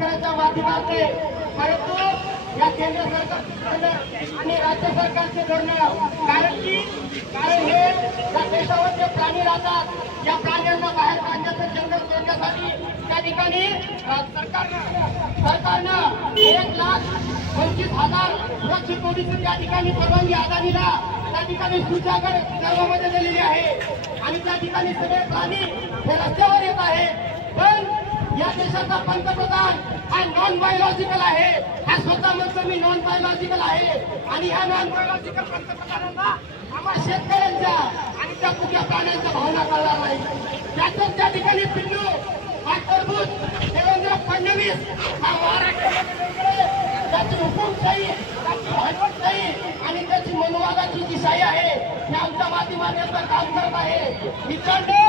शेतकऱ्याच्या माध्यमातून परंतु या केंद्र सरकार आणि राज्य सरकारचे धोरण कारण की कारण हे या देशावर जे प्राणी राहतात या प्राण्यांना बाहेर काढण्याचं जंगल सोडण्यासाठी त्या ठिकाणी सरकारनं सरकारनं एक लाख पंचवीस हजार लक्ष कोटीची त्या ठिकाणी परवानगी अदानीला त्या ठिकाणी सुजागर सर्वांमध्ये दिलेली आहे. आणि त्या ठिकाणी सगळे प्राणी हे रस्त्यावर येत आहे पण या देशाचा पंतप्रधान हा नॉन बायोलॉजिकल आहे. हा स्वतः म्हणतो मी नॉन बायोलॉजिकल आहे. आणि ह्या नॉन बायोलॉजिकल पंतप्रधानांना आम्हा शेतकऱ्यांच्या आणि त्या कुठल्या प्राण्यांच्या भावना कळणार नाही. त्यातच त्या ठिकाणी पिल्लू हा तरबूज देवेंद्र फडणवीस हा हुकुमशाही त्याची भाजपशाही आणि त्याची मनोवादाची जी शाही आहे हे आमच्या माध्यमांचं काम करत आहे. मित्रांनो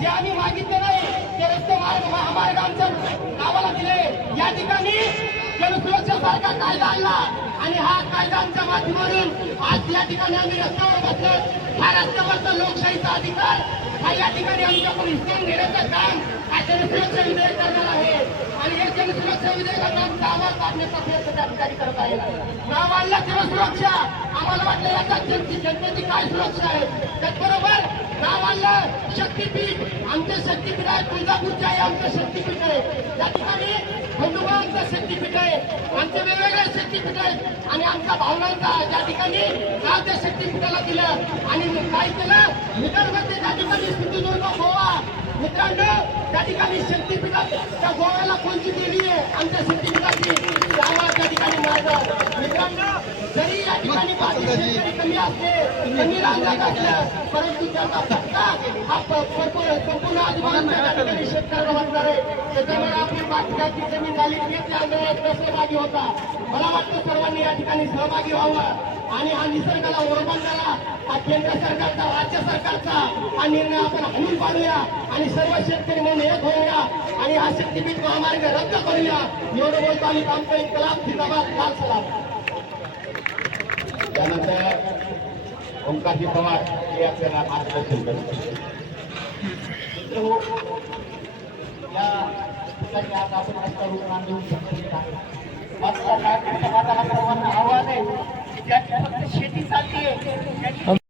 जे आम्ही मागितले नाही ते रस्ते मार्ग महामार्ग आमच्या गावाला दिले. या ठिकाणी जनसुरक्षेसारखा कायदा आणला आणि हा कायदा आमच्या माध्यमातून आज या ठिकाणी आम्ही रस्त्यावर बसलो. हा रस्त्यावरचा लोकशाहीचा अधिकार हा या ठिकाणी आमच्याकडून हिसकावून घेण्याचं काम हा जनसुरक्षा विधेयक हे जनसुरक्षा विधेयकाचा काढण्याचा प्रयत्न त्या ठिकाणी करत आहे. गावाला जनसुरक्षा आम्हाला वाटलं याचा जनते जनतेची काय सुरक्षा आहे? त्याचबरोबर नावाला शक्तीपीठ आमचे शक्तीपीठ आहे तुळजापूरचे आहे आमचं शक्तीपीठ आहे. त्या ठिकाणी खंडोबा आमचं शक्तीपीठ आहे. आमचे वेगवेगळे शक्तीपीठ आहेत. आणि आमच्या भावनांचा त्या ठिकाणी गाव त्या शक्तीपीठाला दिलं आणि काय केलं? विदर्भाचे त्या ठिकाणी सिंधुदुर्ग गोवा मित्रांनो त्या ठिकाणी शक्तीपीठात त्या गोव्याला कोणती देवी आहे? आमच्या शक्तीपीठाची जावा त्या ठिकाणी मारतात मित्रांनो जरी या ठिकाणी बाकी कमी असले कमी रांगात असलं परंतु त्याचा हा संपूर्ण आजूबाजूच्या त्या ठिकाणी शेतकऱ्याला बसणार आहे. त्याच्यामुळे आपली बाकीची जमीन झाली तीच या आंदोलनात सहभागी होता. मला वाटतं सर्वांनी या ठिकाणी सहभागी व्हावं. आणि हा निसर्गाला ओरबांधाला हा केंद्र सरकारचा राज्य सरकारचा. हा निर्णय आपण हमी पाडूया. आणि सर्व शेतकरी म्हणून एक होऊया. आणि हा शक्तीपीठ महामार्ग रद्द करूया. एवढं बोलतो आणि काम इन्कलाब कलाम जिंदाबाद लाल सलाम. त्यानंतर ओंकारजी पवार हे आपल्याला मार्गदर्शन करतो या ठिकाणी आज आपण रस्त्यावर आंदोलन